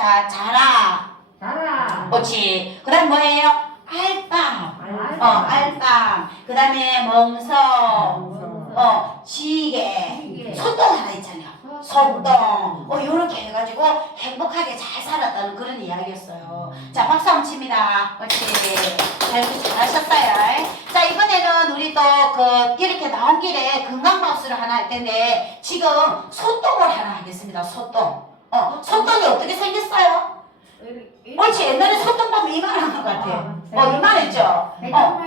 자, 자라. 자라. 그렇지. 그 다음 뭐예요? 알빵. 어, 알빵. 그 다음에 멍석. 어, 지게. 소똥 하나 있잖아요. 소똥. 어, 요렇게 해가지고 행복하게 잘 살았다는 그런 이야기였어요. 자, 박수 한번 칩니다. 옳지. 잘, 잘하셨어요. 자, 이번에는 우리 또 그, 이렇게 나온 길에 건강 박수를 하나 할 텐데, 지금 소똥을 하나 하겠습니다. 소똥. 어, 소똥이 어떻게 생겼어요? 옳지. 옛날에 소똥 보면 이만한 것 같아. 어, 이만했죠? 어,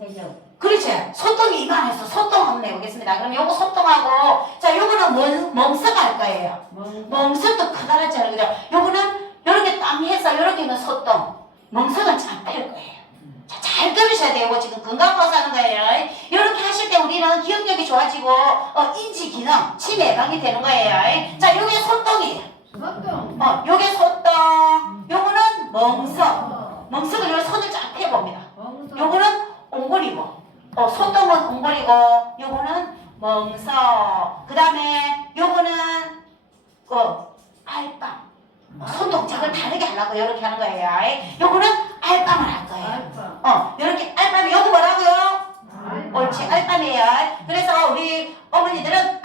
대죠. 그렇지. 소똥이 이만해서 소똥 한번 해보겠습니다. 그럼 요거 소똥하고, 자, 요거는 멍, 멍석 할 거예요. 멍석도 커다랗잖아요. 그죠? 요거는 요렇게 땅 해서 요렇게 하면 소똥. 멍석은 짱뺄 거예요. 자, 잘 들으셔야 돼요. 이거 지금 건강보수 하는 거예요. 이렇게 하실 때 우리는 기억력이 좋아지고, 어, 인지 기능, 치매 예방이 되는 거예요. 자, 요게 소똥이에요. 소똥. 어, 요게 소똥. 요거는 멍석. 멍석을 요 손을 쫙 펴봅니다. 요거는 옹골이고, 어, 소똥은 옹골이고, 요거는 멍석. 그 다음에 요거는 그 알빵. 어, 손 동작을 다르게 하려고 이렇게 하는 거예요. 요거는 알빵을 할 거예요. 알파. 어, 이렇게 알빵이 여기 뭐라고요? 옳지, 알빵이에요. 그래서 우리 어머니들은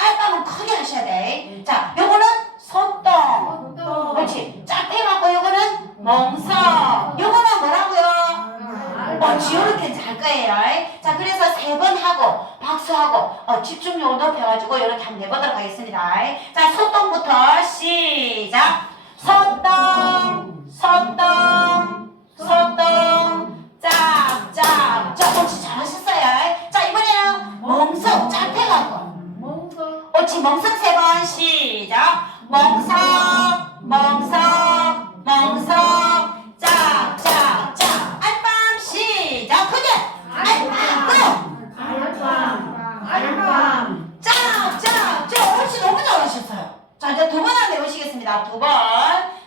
크게 하셔야 돼. 자, 요거는 소똥. 소똥. 옳지. 짝 해갖고 요거는 멍석. 요거는 뭐라고요? 어, 지오르게 잘 거예요. 자, 그래서 세 번 하고, 박수하고, 어, 집중력을 높여가지고, 이렇게 한번 해보도록 하겠습니다. 자, 소똥부터 시작. 소똥, 소똥, 소똥, 짝, 짝, 짝. 옳지, 잘하셨어요. 자, 이번에는 멍석, 짝 해갖고. 몽소. 옳지, 멍석 세 번 시작. 멍석, 멍석, 멍석, 짝, 짝, 짝. 알밤 시작. 크게. 알밤 또. 알밤. 알밤. 짝, 짝, 짝. 옳지, 너무 잘하셨어요. 자, 이제 두 번.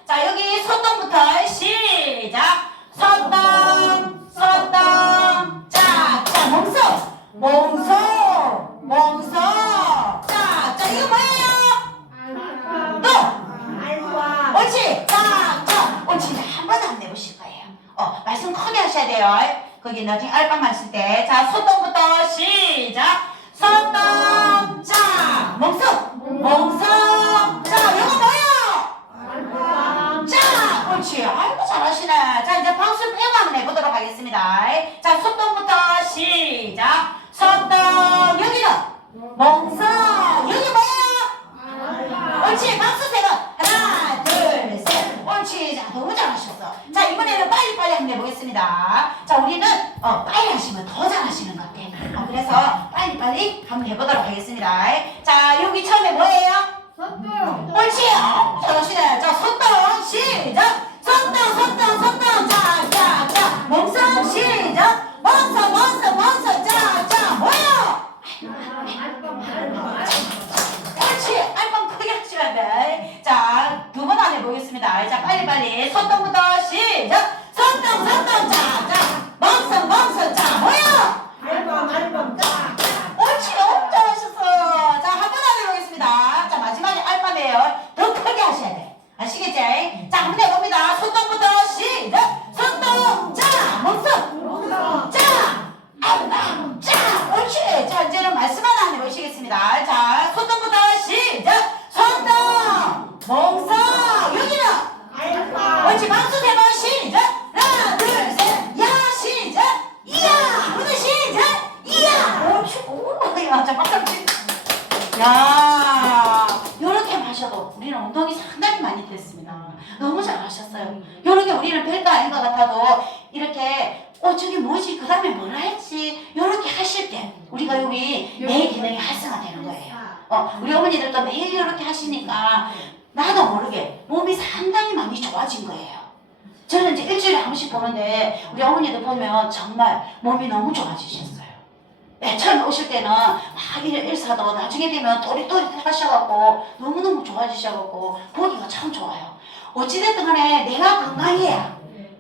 자, 여기 소똥부터 시작. 소똥, 소똥, 짝, 짝. 멍석, 멍석, 멍석. 짝, 짝. 이거 뭐예요? 또. 알밤. 옳지. 짝, 짝. 옳지. 한번안 내보실 거예요. 어, 말씀 크게 하셔야 돼요. 거기 나중에 알밤 하실 때. 자, 소똥부터 시작. 소똥, 짝. 멍석, 멍석. 잘하셨어. 자, 이번에는 빨리빨리 한번 해보겠습니다. 자, 우리는, 어, 빨리 하시면 더 잘하시는 것 같아. 어, 그래서 빨리빨리 한번 해보도록 하겠습니다. 자, 여기 자, 빨리빨리. 손동부터 옳지 박수 세번 시작. 하나 둘셋야 시작. 이야. 오늘 시작. 이야. 옳지 오야 자 박수 야. 요렇게 마셔도 우리는 운동이 상당히 많이 됐습니다. 너무 잘하셨어요. 요렇게 우리는 별거 아닌 것 같아도 이렇게 어 저기 뭐지? 그 다음에 뭐라 했지? 요렇게 하실 때 우리가 여기 뇌 기능이 활성화되는 거예요. 어 우리 어머니들도 매일 이렇게 하시니까 모르게 몸이 상당히 많이 좋아진 거예요. 저는 이제 일주일에 한 번씩 보는데 우리 어머니도 보면 정말 몸이 너무 좋아지셨어요. 네, 처음 오실 때는 막 일, 일사도 나중에 되면 또릿또릿 하셔갖고 너무너무 좋아지셔갖고 보기가 참 좋아요. 어찌됐든 간에 내가 건강해야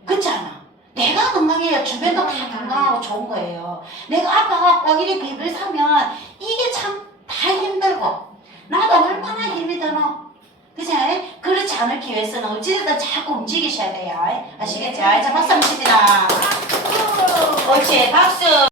그렇지 않아? 내가 건강해야 주변도 다 건강하고 좋은 거예요. 내가 아파갖고 이리 비빌 사면 이게 참 다 힘들고 나도 얼마나 힘이 드노 그지? 그렇지 않기 위해서는 어찌됐든 자꾸 움직이셔야 돼요. 아시겠죠? 자, 박수 한번 칩니다. 옳지, 박수.